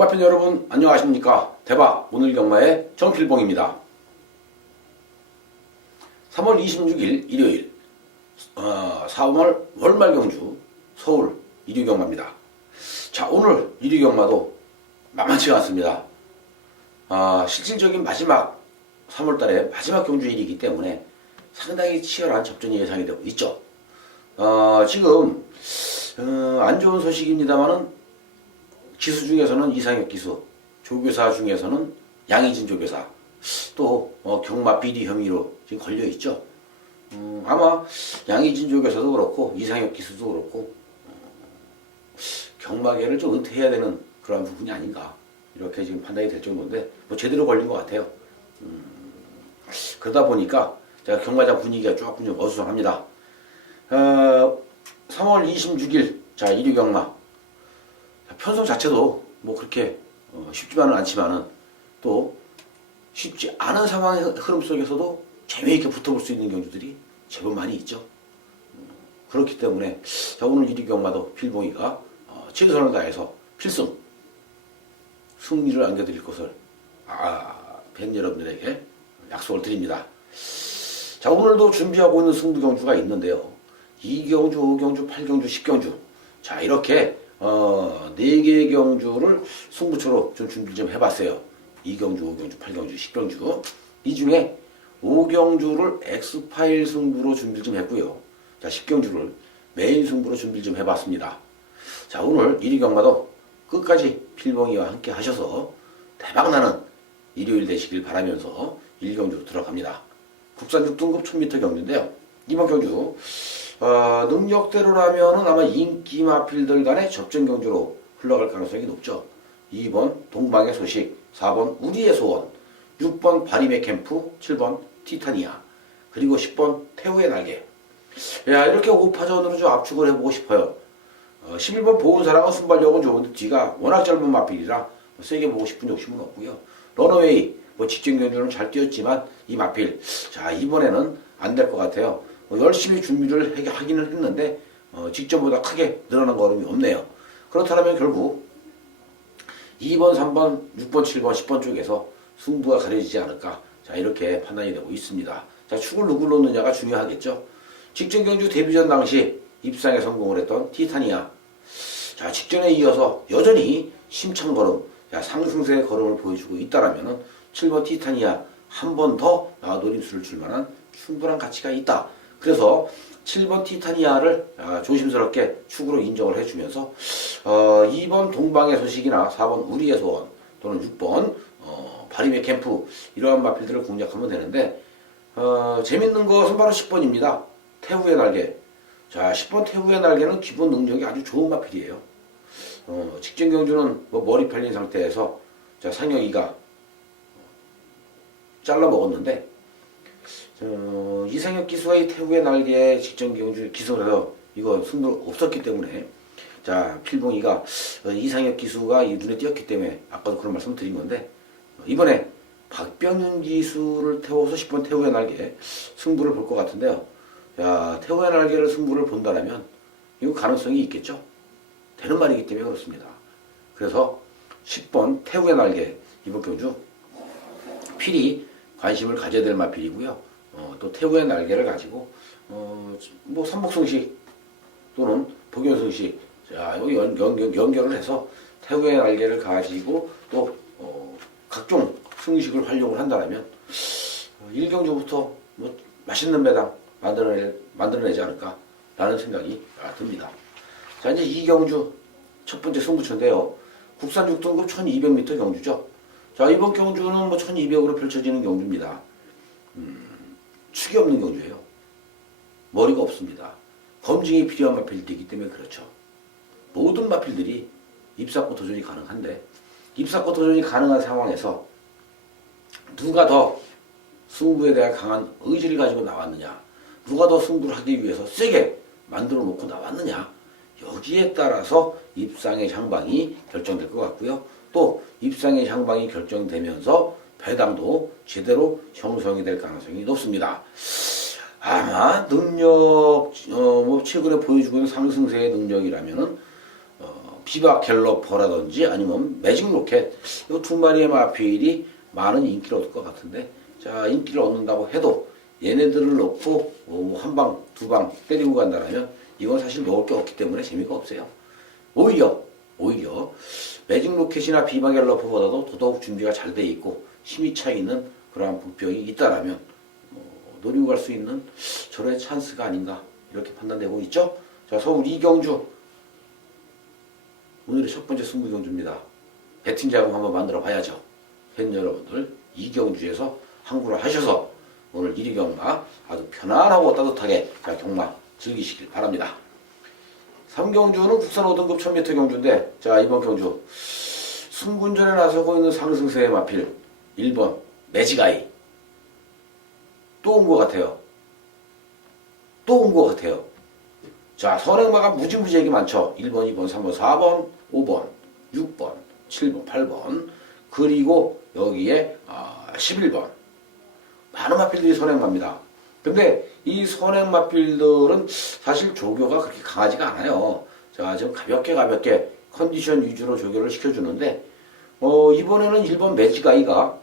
경마팬 여러분 안녕하십니까. 대박 오늘 경마의 정필봉입니다. 3월 26일 일요일 4월 월말 경주 서울 1위 경마입니다. 자, 오늘 1위 경마도 만만치가 않습니다. 실질적인 마지막 3월달에 마지막 경주일이기 때문에 상당히 치열한 접전이 예상이 되고 있죠. 지금 안 좋은 소식입니다만은 기수 중에서는 이상혁 기수, 조교사 중에서는 양의진 조교사, 또 경마 비리 혐의로 지금 걸려 있죠. 아마 양의진 조교사도 그렇고 이상혁 기수도 그렇고 경마계를 좀 은퇴해야 되는 그런 부분이 아닌가 이렇게 지금 판단이 될 정도인데 뭐 제대로 걸린 것 같아요. 그러다 보니까 제가 경마장 분위기가 조금 좀 어수선합니다. 3월 26일 자 1위 경마 편성 자체도 뭐 그렇게 쉽지만은 않지만은 또 쉽지 않은 상황의 흐름 속에서도 재미있게 붙어볼 수 있는 경주들이 제법 많이 있죠. 그렇기 때문에 자, 오늘 1위 경마도 필봉이가 최선을 다해서 필승 승리를 안겨드릴 것을 팬 여러분들에게 약속을 드립니다. 자, 오늘도 준비하고 있는 승부 경주가 있는데요. 2경주, 5경주, 8경주, 10경주 자 이렇게 4개의 경주를 승부처로 좀 준비를 좀 해봤어요. 2경주, 5경주, 8경주, 10경주 이 중에 5경주를 X파일 승부로 준비를 좀 했고요. 자 10경주를 메인 승부로 준비를 좀 해봤습니다. 자 오늘 1위 경마도 끝까지 필봉이와 함께 하셔서 대박나는 일요일 되시길 바라면서 1경주로 들어갑니다. 국산 6등급 1000m 경주인데요. 이번 경주 능력대로라면 아마 인기 마필들 간의 접전 경주로 흘러갈 가능성이 높죠. 2번 동방의 소식, 4번 우리의 소원, 6번 바리메 캠프, 7번 티타니아, 그리고 10번 태우의 날개. 야, 이렇게 5파전으로 좀 압축을 해보고 싶어요. 11번 보은사랑은 순발력은 좋은데 뒤가 워낙 짧은 마필이라 세게 보고 싶은 욕심은 없고요. 런어웨이 직전 경주는 잘 뛰었지만 이 마필 자 이번에는 안 될 것 같아요. 열심히 준비를 하기는 했는데 직전보다 크게 늘어난 걸음이 없네요. 그렇다면 결국 2번, 3번, 6번, 7번, 10번 쪽에서 승부가 가려지지 않을까 자 이렇게 판단이 되고 있습니다. 자 축을 누굴 놓느냐가 중요하겠죠. 직전 경주 데뷔전 당시 입상에 성공을 했던 티타니아 자 직전에 이어서 여전히 심찬 걸음 상승세의 걸음을 보여주고 있다라면은 7번 티타니아 한 번 더 노림수를 줄 만한 충분한 가치가 있다. 그래서 7번 티타니아를 조심스럽게 축으로 인정을 해주면서 2번 동방의 소식이나 4번 우리의 소원 또는 6번 바리메 캠프 이러한 마필들을 공략하면 되는데 재밌는 것은 바로 10번입니다. 태후의 날개. 자 10번 태후의 날개는 기본 능력이 아주 좋은 마필이에요. 직전 경주는 머리 팔린 상태에서 자 상혁이가 잘라 먹었는데 이상혁 기수의 태후의 날개 직전 경주 기승을 해서 이거 승부 없었기 때문에 자 필봉이가 이상혁 기수가 눈에 띄었기 때문에 아까도 그런 말씀 드린 건데 이번에 박병윤 기수를 태워서 10번 태후의 날개 승부를 볼 것 같은데요. 자 태후의 날개를 승부를 본다면 이거 가능성이 있겠죠. 되는 말이기 때문에 그렇습니다. 그래서 10번 태후의 날개 이번 경주 필히 관심을 가져야 될 마필이고요. 또 태후의 날개를 가지고 뭐 삼복승식 또는 복연승식 자 여기 연결을 해서 태후의 날개를 가지고 또 각종 승식을 활용을 한다면 1경주부터 뭐 맛있는 배당 만들어내지 않을까라는 생각이 듭니다. 자 이제 2경주 첫 번째 승부처인데요. 국산 6등급 1200m 경주죠. 자 이번 경주는 뭐 1200으로 펼쳐지는 경주입니다. 축이 없는 경주예요. 머리가 없습니다. 검증이 필요한 마필들이기 때문에 그렇죠. 모든 마필들이 입사코 도전이 가능한데 입사코 도전이 가능한 상황에서 누가 더 승부에 대한 강한 의지를 가지고 나왔느냐, 누가 더 승부를 하기 위해서 세게 만들어 놓고 나왔느냐, 여기에 따라서 입상의 향방이 결정될 것 같고요. 또 입상의 향방이 결정되면서 배당도 제대로 형성이 될 가능성이 높습니다. 아마 능력, 최근에 보여주고 있는 상승세의 능력이라면은 비바 갤러퍼라든지 아니면 매직 로켓 이 두 마리의 마필이 많은 인기를 얻을 것 같은데, 자, 인기를 얻는다고 해도 얘네들을 놓고 한 방, 두 방 때리고 간다면 이건 사실 먹을 게 없기 때문에 재미가 없어요. 오히려 매직 로켓이나 비바 갤러퍼보다도 더더욱 준비가 잘 돼 있고 힘이 차 있는 그러한 부병이 있다라면 노리고 갈 수 있는 저런 찬스가 아닌가 이렇게 판단되고 있죠. 자, 서울 이경주 오늘의 첫 번째 승부 경주입니다. 배팅 자금 한번 만들어 봐야죠. 팬 여러분들 이경주에서 항구를 하셔서 오늘 1위 경마 아주 편안하고 따뜻하게 자, 경마 즐기시길 바랍니다. 3경주는 국산 5등급 1000m 경주인데, 자, 이번 경주 승군전에 나서고 있는 상승세의 마필 1번 매직아이 또 온 것 같아요. 자, 선행마가 무지무지하게 많죠. 1번, 2번, 3번, 4번, 5번, 6번, 7번, 8번, 그리고 여기에 11번. 많은 마필들이 선행마입니다. 근데 이 선행마필들은 사실 조교가 그렇게 강하지가 않아요. 자, 지금 가볍게 컨디션 위주로 조교를 시켜주는데, 이번에는 1번 매직아이가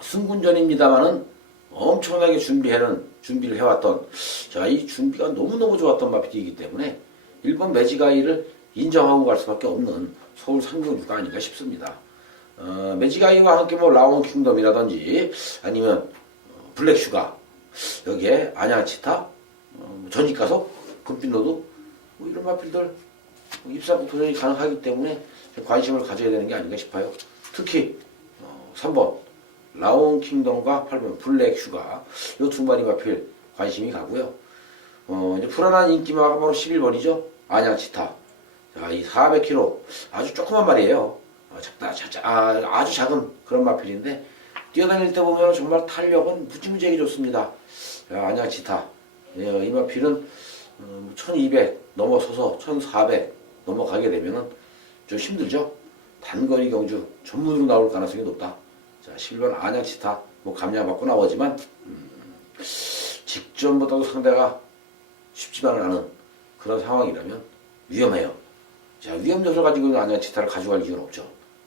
승군전입니다만은 엄청나게 준비를 해왔던, 자, 이 준비가 너무너무 좋았던 마필이기 때문에 1번 매직아이를 인정하고 갈 수밖에 없는 서울 상경주가 아닌가 싶습니다. 매직아이와 함께 뭐 라온 킹덤이라든지 아니면 블랙슈가, 여기에 안양치타, 전익가속, 금빛로드 뭐 이런 마필들 입사부 도전이 가능하기 때문에 관심을 가져야 되는 게 아닌가 싶어요. 특히 3번 라온 킹덤과 8번 블랙 슈가 이 두 마리 마필 관심이 가고요. 이제 불안한 인기마가 바로 11번이죠. 안양치타. 자, 이 400kg 아주 조그만 말이에요. 아주 작은 그런 마필인데 뛰어다닐 때 보면 정말 탄력은 무지무지하게 좋습니다. 안양치타. 이 마필은 1200 넘어서서 1400 넘어가게 되면은 좀 힘들죠. 단거리 경주 전문으로 나올 가능성이 높다. 자, 11번 안양치타 뭐 감량받고 나오지만 직전보다도 상대가 쉽지만은 않은 그런 상황이라면 위험해요. 자, 위험 요소를 가지고 있는 안양치타를 가져갈 이유는 없죠.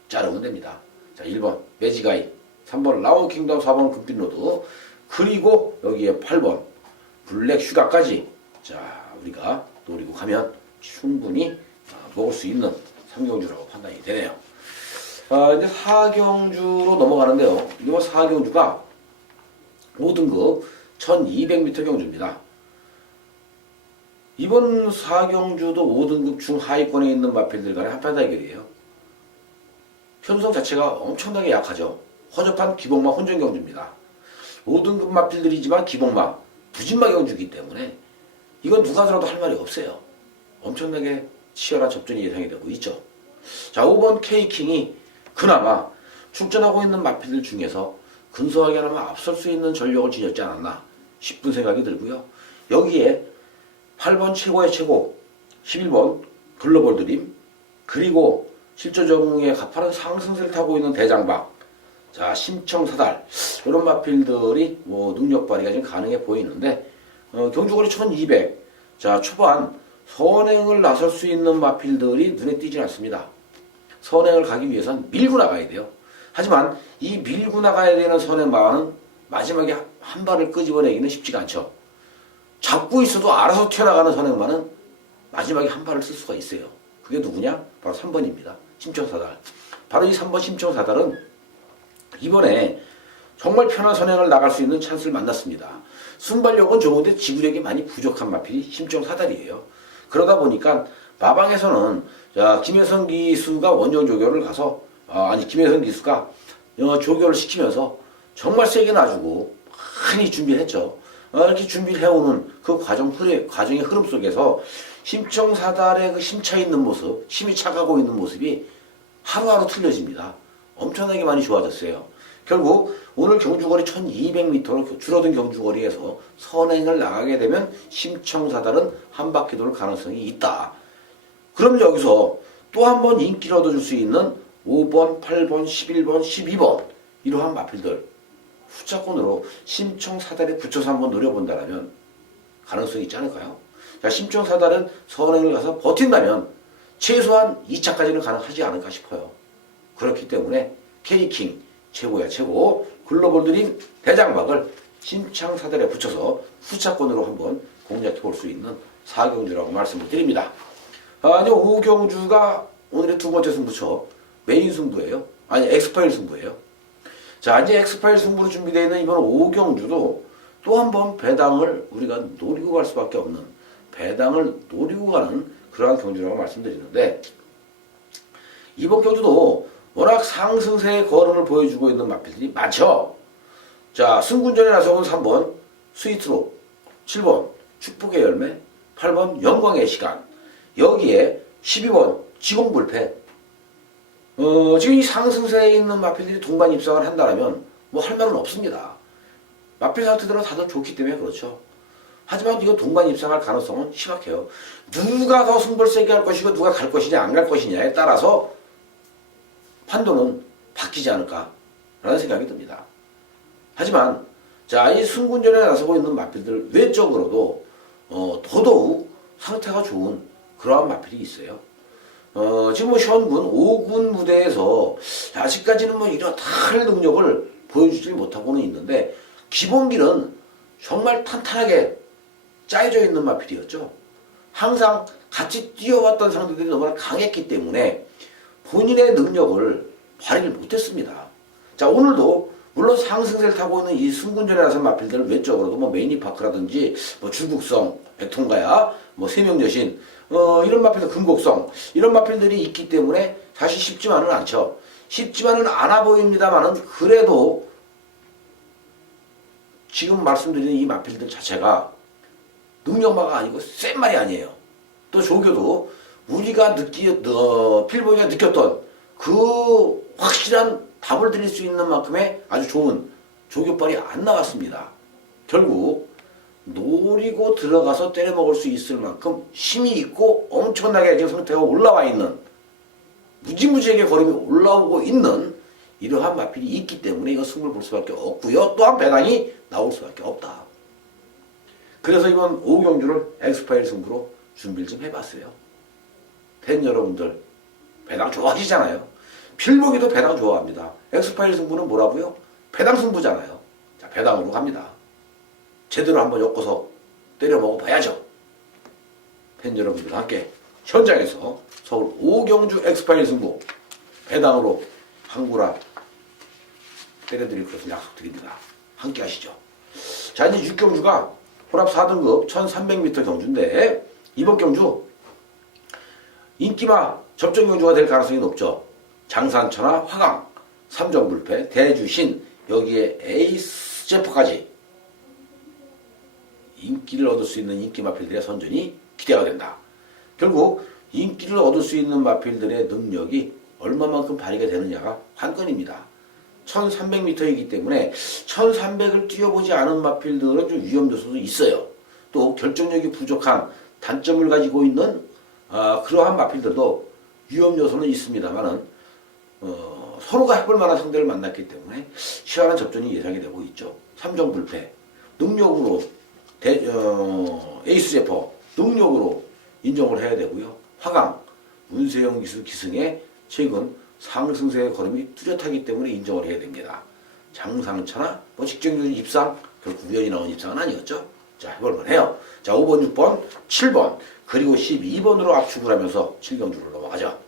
자르면 됩니다. 자, 1번 매직아이, 3번 라온킹덤, 4번 금빛로드, 그리고 여기에 8번 블랙슈가까지 자, 우리가 노리고 가면 충분히 먹을 수 있는 3경주라고 판단이 되네요. 이제 4경주로 넘어가는데요. 이번 4경주가 5등급 1200m 경주입니다. 이번 4경주도 5등급 중하위권에 있는 마필들 간의 한판 대결이에요. 편성 자체가 엄청나게 약하죠. 허접한 기복마 혼전 경주입니다. 5등급 마필들이지만 기복마, 부진마 경주이기 때문에 이건 누가 들어도 할 말이 없어요. 엄청나게 치열한 접전이 예상이 되고 있죠. 자, 5번 K킹이 그나마 출전하고 있는 마필들 중에서 근소하게나마 앞설 수 있는 전력을 지녔지 않았나 싶은 생각이 들고요. 여기에 8번 최고의 최고, 11번 글로벌 드림, 그리고 실전정에 가파른 상승세를 타고 있는 대장박, 자, 심청사달, 이런 마필들이 뭐 능력 발휘가 지금 가능해 보이는데, 경주거리 1200, 자, 초반 선행을 나설 수 있는 마필들이 눈에 띄지 않습니다. 선행을 가기 위해선 밀고 나가야 돼요. 하지만 이 밀고 나가야 되는 선행마는 마지막에 한 발을 끄집어내기는 쉽지가 않죠. 잡고 있어도 알아서 튀어나가는 선행마는 마지막에 한 발을 쓸 수가 있어요. 그게 누구냐? 바로 3번입니다. 심청사달. 바로 이 3번 심청사달은 이번에 정말 편한 선행을 나갈 수 있는 찬스를 만났습니다. 순발력은 좋은데 지구력이 많이 부족한 마필이 심청사달이에요. 그러다 보니까 마방에서는 자, 김혜성 기수가 원정 조교를 가서 김혜성 기수가 조교를 시키면서 정말 세게 놔주고 많이 준비를 했죠. 이렇게 준비를 해오는 그 과정의 흐름 속에서 심청사달의 그 힘차 있는 모습, 힘이 차가고 있는 모습이 하루하루 틀려집니다. 엄청나게 많이 좋아졌어요. 결국 오늘 경주거리 1200m로 줄어든 경주거리에서 선행을 나가게 되면 심청사달은 한 바퀴 돌 가능성이 있다. 그럼 여기서 또 한 번 인기를 얻어줄 수 있는 5번, 8번, 11번, 12번 이러한 마필들 후차권으로 심청사달에 붙여서 한번 노려본다면 가능성이 있지 않을까요? 자, 심청사달은 선행을 가서 버틴다면 최소한 2차까지는 가능하지 않을까 싶어요. 그렇기 때문에 K킹 최고야 최고 글로벌 드림 대장박을 신창사들에 붙여서 후차권으로 한번 공략해 볼 수 있는 4경주라고 말씀을 드립니다. 이제 5경주가 오늘의 두 번째 승부처 메인 승부예요. 아니 엑스파일 승부예요. 자, 이제 엑스파일 승부로 준비되어 있는 이번 5경주도 또 한 번 배당을 우리가 노리고 갈 수밖에 없는, 배당을 노리고 가는 그러한 경주라고 말씀드리는데, 이번 경주도 워낙 상승세의 걸음을 보여주고 있는 마필들이 많죠. 자, 승군전에 나서온 3번 스위트로, 7번 축복의 열매, 8번 영광의 시간, 여기에 12번 지공불패. 지금 이 상승세에 있는 마필들이 동반 입상을 한다면 뭐 할 말은 없습니다. 마필 상태들은 다들 좋기 때문에 그렇죠. 하지만 이거 동반 입상할 가능성은 희박해요. 누가 더 승부를 세게 할 것이고 누가 갈 것이냐 안 갈 것이냐에 따라서 판도는 바뀌지 않을까라는 생각이 듭니다. 하지만 자, 이 승군전에 나서고 있는 마필들 외적으로도 더더욱 상태가 좋은 그러한 마필이 있어요. 지금 뭐 현군 5군 무대에서 아직까지는 뭐 이렇다 할 능력을 보여주지 못하고는 있는데, 기본기는 정말 탄탄하게 짜여져 있는 마필이었죠. 항상 같이 뛰어왔던 상대들이 너무나 강했기 때문에 본인의 능력을 발휘를 못했습니다. 자, 오늘도 물론 상승세를 타고 있는 이 승군전에 나선 마필들 외적으로도 뭐 메이니파크라든지 뭐 중국성, 백통가야, 뭐 세명여신, 이런 마필들, 금곡성, 이런 마필들이 있기 때문에 사실 쉽지만은 않죠. 쉽지만은 않아 보입니다만은 그래도 지금 말씀드리는 이 마필들 자체가 능력마가 아니고 센 말이 아니에요. 또 조교도 우리가 필보이가 느꼈던 그 확실한 답을 드릴 수 있는 만큼의 아주 좋은 조교빨이 안 나왔습니다. 결국 노리고 들어가서 때려먹을 수 있을 만큼 힘이 있고 엄청나게 지금 상태가 올라와 있는, 무지무지하게 걸음이 올라오고 있는 이러한 마필이 있기 때문에 이거 승부를 볼 수밖에 없고요. 또한 배당이 나올 수밖에 없다. 그래서 이번 5경주를 엑스파일 승부로 준비를 좀 해봤어요. 팬 여러분들 배당 좋아하시잖아요. 필목이도 배당 좋아합니다. 엑스파일 승부는 뭐라고요? 배당 승부잖아요. 자, 배당으로 갑니다. 제대로 한번 엮어서 때려 먹어봐야죠. 팬 여러분들과 함께 현장에서 서울 5경주 엑스파일 승부 배당으로 한구라 때려드릴 것을 약속드립니다. 함께 하시죠. 자, 이제 6경주가 혼합 4등급 1300m 경주인데, 이번 경주 인기마 접전 경주가 될 가능성이 높죠. 장산천하, 화강, 삼정불패, 대주신, 여기에 에이스 제퍼까지 인기를 얻을 수 있는 인기 마필들의 선전이 기대가 된다. 결국 인기를 얻을 수 있는 마필들의 능력이 얼마만큼 발휘가 되느냐가 관건입니다. 1300m이기 때문에 1300을 뛰어보지 않은 마필들은 좀 위험 요소도 있어요. 또 결정력이 부족한 단점을 가지고 있는 그러한 마필들도 위험 요소는 있습니다만은 서로가 해볼 만한 상대를 만났기 때문에 시원한 접전이 예상이 되고 있죠. 삼정불패 능력으로 에이스 제퍼 능력으로 인정을 해야 되고요. 화강 문세영 기수 기승의 최근 상승세의 걸음이 뚜렷하기 때문에 인정을 해야 됩니다. 장상천하 뭐 직전적인 입상, 결국 우연히 나온 입상은 아니었죠. 자, 해볼만 해요. 자, 5번, 6번, 7번 그리고 12번으로 압축을 하면서 7경주로 넘어가죠.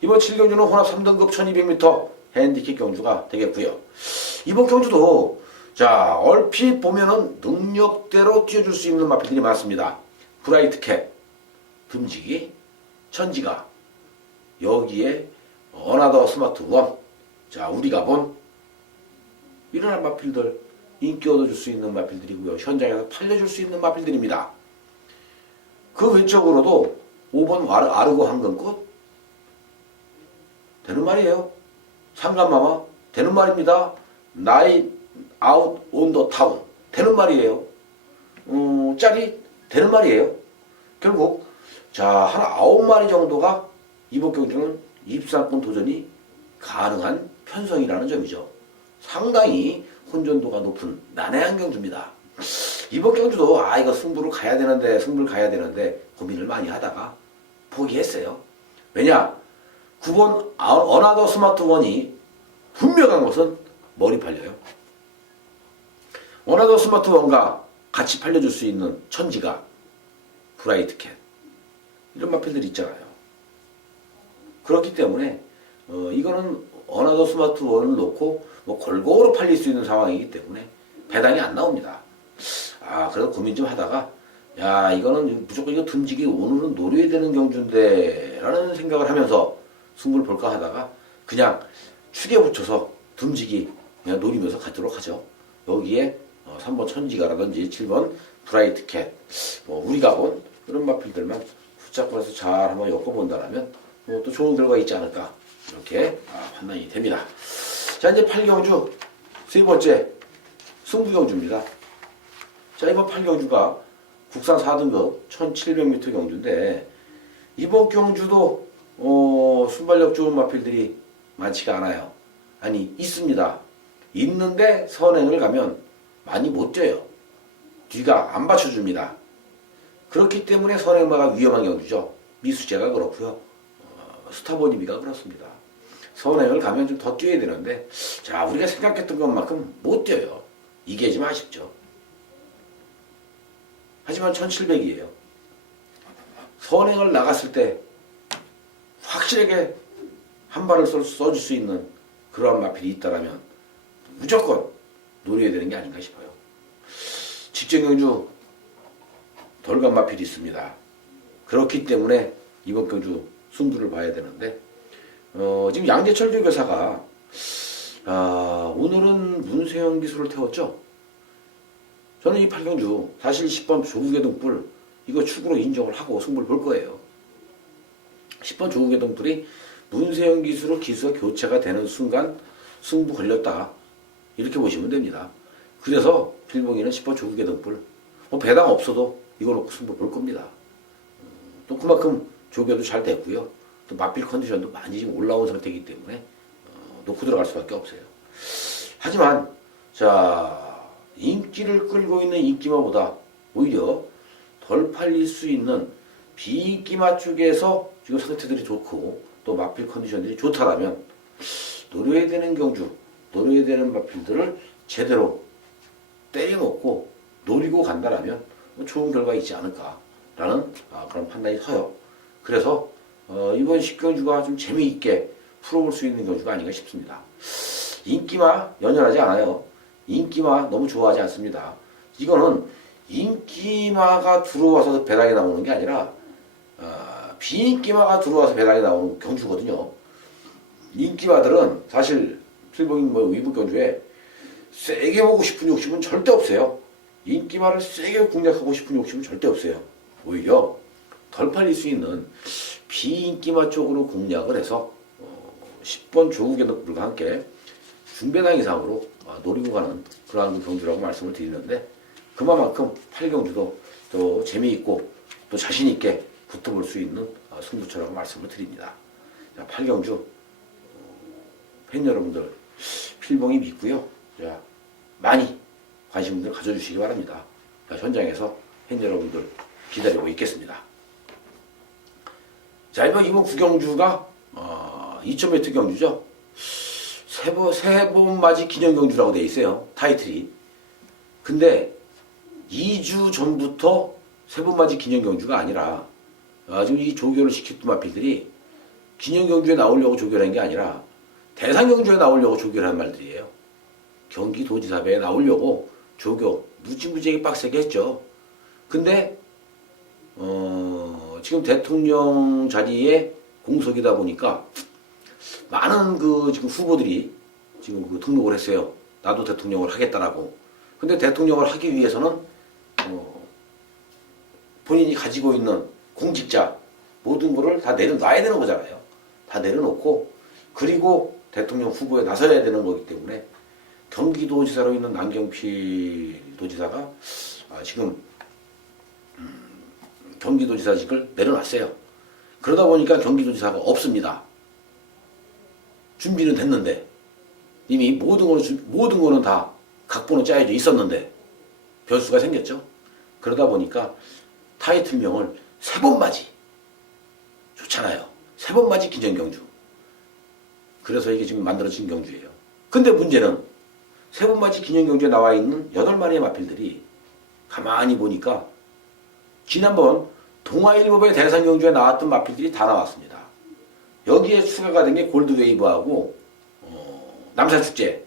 이번 7경주는 혼합 3등급 1200m 핸디캡 경주가 되겠고요. 이번 경주도 자, 얼핏 보면은 능력대로 뛰어줄 수 있는 마필들이 많습니다. 브라이트캡, 듬지기, 천지가, 여기에 어나더 스마트 원, 자, 우리가 본 이런 마필들, 인기 얻어줄 수 있는 마필들이고요. 현장에서 팔려줄 수 있는 마필들입니다. 그 외적으로도 5번 아르고 황금꽃 되는 말이에요. 상감마마 되는 말입니다. 나이 아웃 온 더 타운 되는 말이에요. 짤이 되는 말이에요. 결국 자, 한 9마리 정도가 이번 경주는 입상권 도전이 가능한 편성이라는 점이죠. 상당히 혼전도가 높은 난해한 경주입니다. 이번 경주도 이거 승부를 가야 되는데 고민을 많이 하다가 포기했어요. 왜냐? 9번 어나더 스마트 원이 분명한 것은 머리 팔려요. 어나더 스마트 원과 같이 팔려줄 수 있는 천지가 브라이트 캣 이런 마필들이 있잖아요. 그렇기 때문에 이거는 어나더 스마트 원을 놓고 뭐 골고루 팔릴 수 있는 상황이기 때문에 배당이 안 나옵니다. 그래서 고민 좀 하다가 야 이거는 무조건 이거 듬직이 오늘은 노려야 되는 경주인데 라는 생각을 하면서 승부를 볼까 하다가 그냥 축에 붙여서 듬직이 그냥 노리면서 가도록 하죠. 여기에 3번 천지가라든지 7번 브라이트 캣 우리가 본 이런 마필들만 붙잡고 해서 잘 한번 엮어본다면 또 좋은 결과가 있지 않을까 이렇게 판단이 됩니다. 자 이제 8경주 세 번째 승부경주입니다. 자 이번 8경주가 국산 4등급 1700m 경주인데 이번 경주도 순발력 좋은 마필들이 많지가 않아요. 아니 있습니다. 있는데 선행을 가면 많이 못 뛰어요. 뒤가 안 받쳐줍니다. 그렇기 때문에 선행마가 위험한 경주죠. 미수제가 그렇고요. 스타보니비가 그렇습니다. 선행을 가면 좀 더 뛰어야 되는데 자 우리가 생각했던 것만큼 못 뛰어요. 이게 좀 아쉽죠. 하지만 1700이에요. 선행을 나갔을 때 확실하게 한 발을 써줄 수 있는 그러한 마필이 있다면 무조건 노려야 되는 게 아닌가 싶어요. 직전 경주 덜 간 마필이 있습니다. 그렇기 때문에 이번 경주 승부를 봐야 되는데 지금 양재철 조교사가 오늘은 문세영 기수를 태웠죠. 저는 이 8경주 사실 10번 조국의 등불 이거 축으로 인정을 하고 승부를 볼 거예요. 10번 조국의 등불이 문세영 기수로 기수가 교체가 되는 순간 승부 걸렸다 이렇게 보시면 됩니다. 그래서 필봉이는 10번 조국의 등불 배당 없어도 이거 놓고 승부 볼 겁니다. 또 그만큼 조교도 잘 됐고요. 또 마필 컨디션도 많이 지금 올라온 상태이기 때문에 놓고 들어갈 수밖에 없어요. 하지만 자 인기를 끌고 있는 인기마보다 오히려 덜 팔릴 수 있는 비인기마 쪽에서 지금 상태들이 좋고 또 마필 컨디션들이 좋다라면 노려야 되는 경주, 노려야 되는 마필들을 제대로 때려놓고 노리고 간다라면 좋은 결과가 있지 않을까라는 그런 판단이 서요. 그래서 이번 10경주가 좀 재미있게 풀어볼 수 있는 경주가 아닌가 싶습니다. 인기마 연연하지 않아요. 인기마 너무 좋아하지 않습니다. 이거는 인기마가 들어와서 배당이 나오는 게 아니라 비인기마가 들어와서 배당이 나오는 경주거든요. 인기마들은 사실 필봉인 위부 경주에 세게 보고 싶은 욕심은 절대 없어요. 인기마를 세게 공략하고 싶은 욕심은 절대 없어요. 오히려 덜 팔릴 수 있는 비인기마 쪽으로 공략을 해서 10번 조국의 덕불과 함께 중배당 이상으로 노리고 가는 그러한 경주라고 말씀을 드리는데 그만큼 8경주도 또 재미있고 또 자신있게 붙어볼 수 있는 승부처라고 말씀을 드립니다. 자, 8경주 팬 여러분들 필봉이 믿고요. 자, 많이 관심들 가져주시기 바랍니다. 자, 현장에서 팬 여러분들 기다리고 있겠습니다. 자, 이번 구경주가 2000m 경주죠. 세 번 맞이 기념 경주라고 되어 있어요. 타이틀이. 근데 2주 전부터 세 번 맞이 기념 경주가 아니라 지금 이 조교를 시켰던 마필들이 기념 경주에 나오려고 조교를 한 게 아니라 대상 경주에 나오려고 조교를 한 말들이에요. 경기도지사배에 나오려고 조교 무지무지하게 빡세게 했죠. 근데 지금 대통령 자리에 공석이다 보니까 많은 지금 후보들이 지금 등록을 했어요. 나도 대통령을 하겠다라고. 근데 대통령을 하기 위해서는 본인이 가지고 있는 공직자 모든 거를 다 내려놔야 되는 거잖아요. 다 내려놓고 그리고 대통령 후보에 나서야 되는 거기 때문에 경기도지사로 있는 남경필 도지사가 지금 경기도지사직을 내려놨어요. 그러다 보니까 경기도지사가 없습니다. 준비는 됐는데 이미 모든 거는 다 각본은 짜여져 있었는데 변수가 생겼죠. 그러다 보니까 타이틀명을 세 번 맞이 좋잖아요. 세 번 맞이 기전경주. 그래서 이게 지금 만들어진 경주예요. 근데 문제는 세 번 맞이 기전경주에 나와 있는 8마리의 마필들이 가만히 보니까 지난번 동아일보의 대상경주에 나왔던 마필들이 다 나왔습니다. 여기에 추가가 된 게 골드웨이브하고 남산축제.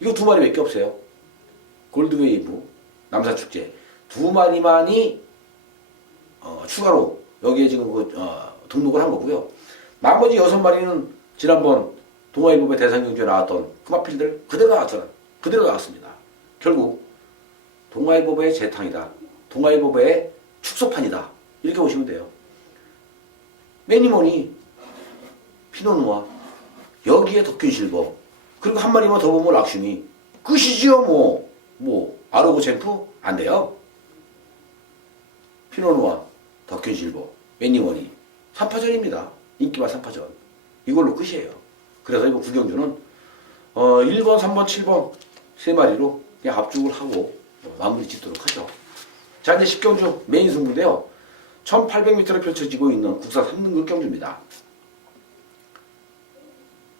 이거 2마리밖에 없어요. 골드웨이브, 남산축제. 2마리만이 추가로 여기에 지금 등록을 한 거고요. 나머지 6마리는 지난번 동아일보의 대상경주에 나왔던 그 마필들 그대로 나왔잖아요. 그대로 나왔습니다. 결국 동아일보의 재탕이다. 동아일보의 축소판이다. 이렇게 보시면 돼요. 매니모니, 피노누아, 여기에 덕균실버, 그리고 한 마리만 더 보면 락슈미. 끝이지요. 아로고 챔프? 안 돼요. 피노누아, 덕균실버, 매니모니. 3파전입니다. 인기만 3파전. 이걸로 끝이에요. 그래서 이번 구경주는 1번, 3번, 7번 3마리로 그냥 합죽을 하고 마무리 짓도록 하죠. 자, 이제 10경주 메인 승부인데요. 1800m로 펼쳐지고 있는 국산 3등급 경주입니다.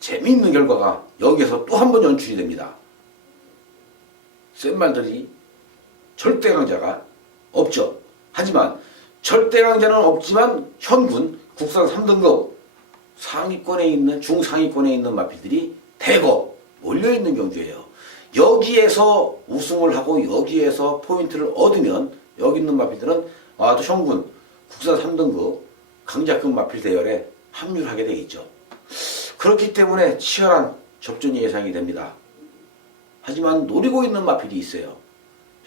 재미있는 결과가 여기에서 또 한 번 연출이 됩니다. 센 말들이 절대 강자가 없죠. 하지만 절대 강자는 없지만 현군 국산 3등급 상위권에 있는 중상위권에 있는 마필들이 대거 몰려있는 경주예요. 여기에서 우승을 하고 여기에서 포인트를 얻으면 여기 있는 마필들은 또 현군 국산 3등급 강자급 마필 대열에 합류를 하게 되겠죠. 그렇기 때문에 치열한 접전이 예상이 됩니다. 하지만 노리고 있는 마필이 있어요.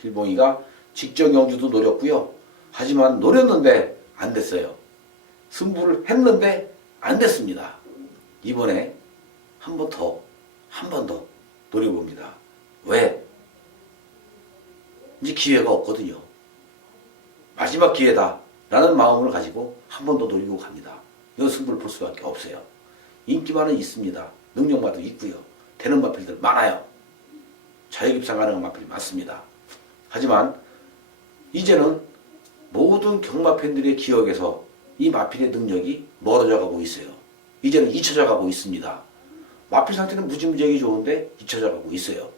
필봉이가 직전 경주도 노렸고요. 하지만 노렸는데 안 됐어요. 승부를 했는데 안 됐습니다. 이번에 한 번 더 노려봅니다. 왜? 이제 기회가 없거든요. 마지막 기회다 라는 마음을 가지고 한 번 더 노리고 갑니다. 이 승부를 볼 수밖에 없어요. 인기만은 있습니다. 능력만도 있고요. 되는 마필들 많아요. 자유입상 가능한 마필이 많습니다. 하지만 이제는 모든 경마 팬들의 기억에서 이 마필의 능력이 멀어져 가고 있어요. 이제는 잊혀져 가고 있습니다. 마필 상태는 무지무지하게 좋은데 잊혀져 가고 있어요.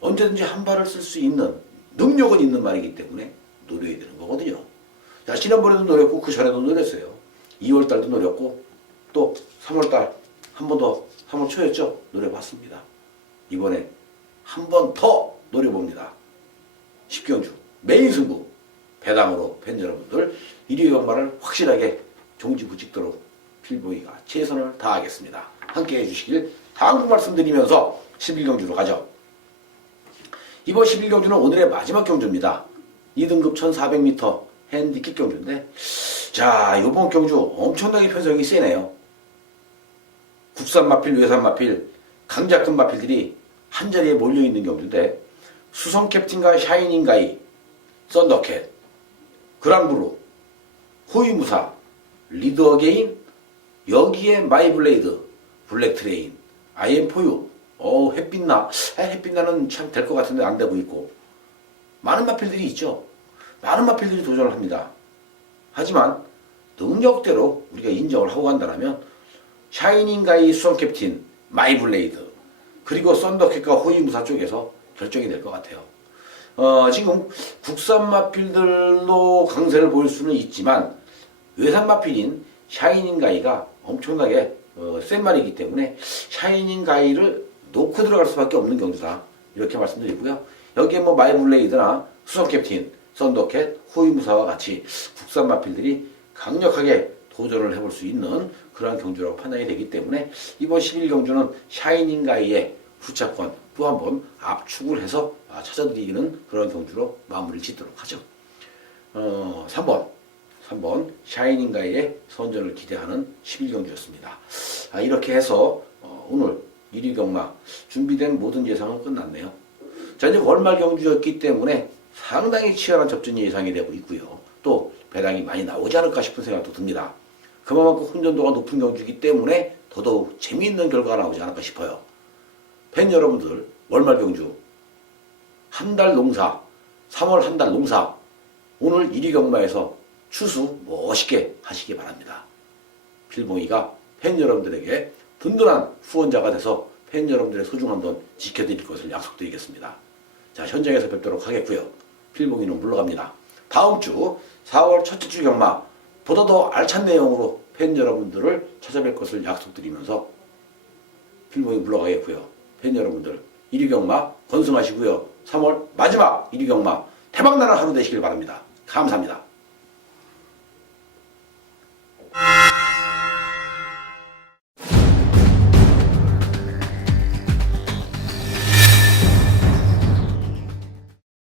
언제든지 한 발을 쓸 수 있는 능력은 있는 말이기 때문에 노려야 되는 거거든요. 자, 지난번에도 노렸고 그 전에도 노렸어요. 2월달도 노렸고 또 3월달 한 번 더 3월 초였죠. 노려봤습니다. 이번에 한 번 더 노려봅니다. 10경주 메인 승부 배당으로 팬 여러분들 1위 경마를 확실하게 종지부직도록 필보이가 최선을 다하겠습니다. 함께 해주시길 다음 말씀드리면서 11경주로 가죠. 이번 11경주는 오늘의 마지막 경주입니다. 2등급 1400m 핸디캡 경주인데 자, 이번 경주 엄청나게 편성이 세네요. 국산 마필, 외산 마필, 강자급 마필들이 한자리에 몰려있는 경주인데 수성 캡틴과 샤이닝 가이, 썬더캣, 그란브루, 호위무사, 리드 어게인, 여기에 마이블레이드, 블랙트레인, 아이엠포유, 햇빛나. 햇빛나는 참 될 것 같은데 안 되고 있고 많은 마필들이 있죠. 많은 마필들이 도전을 합니다. 하지만 능력대로 우리가 인정을 하고 간다면 샤이닝 가이, 수성 캡틴, 마이블레이드 그리고 썬더캣과 호위무사 쪽에서 결정이 될 것 같아요. 지금 국산 마필들도 강세를 보일 수는 있지만 외산 마필인 샤이닝 가이가 엄청나게 센 말이기 때문에 샤이닝 가이를 놓고 들어갈 수밖에 없는 경주다. 이렇게 말씀드리고요. 여기에 마이블레이드나 수성 캡틴, 썬더캣, 호위무사와 같이 국산 마필들이 강력하게 도전을 해볼 수 있는 그러한 경주라고 판단이 되기 때문에 이번 11경주는 샤이닝 가이의 후차권 또 한 번 압축을 해서 찾아드리는 그런 경주로 마무리를 짓도록 하죠. 3번 샤이닝 가이의 선전을 기대하는 11경주였습니다. 이렇게 해서 오늘 1위 경마 준비된 모든 예상은 끝났네요. 자, 이제 월말 경주였기 때문에 상당히 치열한 접전이 예상이 되고 있고요. 또 배당이 많이 나오지 않을까 싶은 생각도 듭니다. 그만큼 혼전도가 높은 경주이기 때문에 더더욱 재미있는 결과가 나오지 않을까 싶어요. 팬 여러분들 월말 경주 한 달 농사 3월 한 달 농사 오늘 1위 경마에서 추수 멋있게 하시기 바랍니다. 필봉이가 팬 여러분들에게 든든한 후원자가 돼서 팬 여러분들의 소중한 돈 지켜드릴 것을 약속드리겠습니다. 자, 현장에서 뵙도록 하겠고요. 필봉이는 물러갑니다. 다음 주 4월 첫째 주 경마 보다 더 알찬 내용으로 팬 여러분들을 찾아뵐 것을 약속드리면서 필봉이 물러가겠고요. 팬 여러분들 1위 경마 건승하시고요. 3월 마지막 1위 경마 대박나는 하루 되시길 바랍니다. 감사합니다.